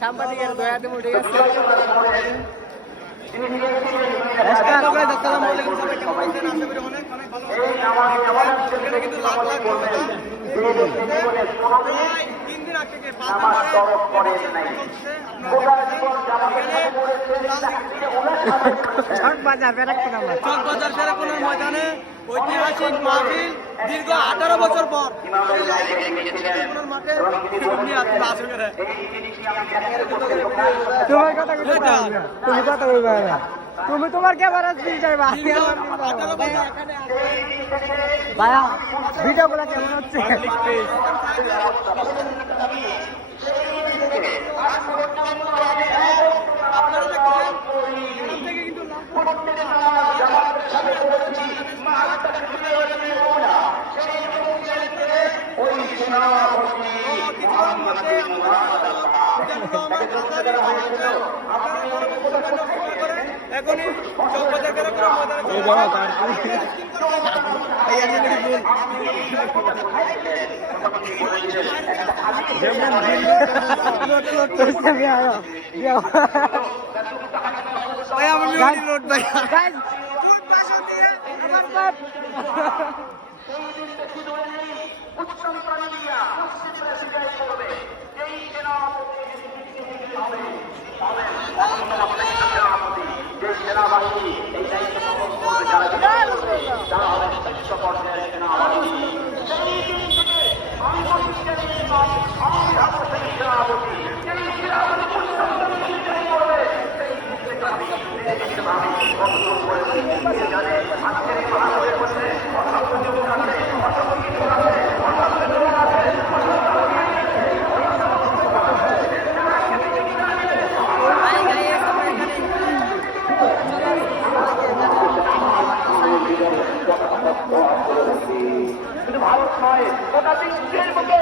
সাংবাদিকের দয়াতে উঠে গেছে। চকবাজার ফেরাকোনার ময়দানে ঐতিহাসিক মাহফিল দীর্ঘ 18 বছর পর মাঠে তুমি তোমার ক্যামেরা চাইবা ভাইয়া ভিডিও গুলা কেমন হচ্ছে? এখনই সেনাবাহিনী এই দায়িত্ব পালন করবে যারা তারা হবেন শীর্ষ পর্যায়ের সেনাবাহিনী। শুধু ভারত নয়, গোটা বিশ্বের মতো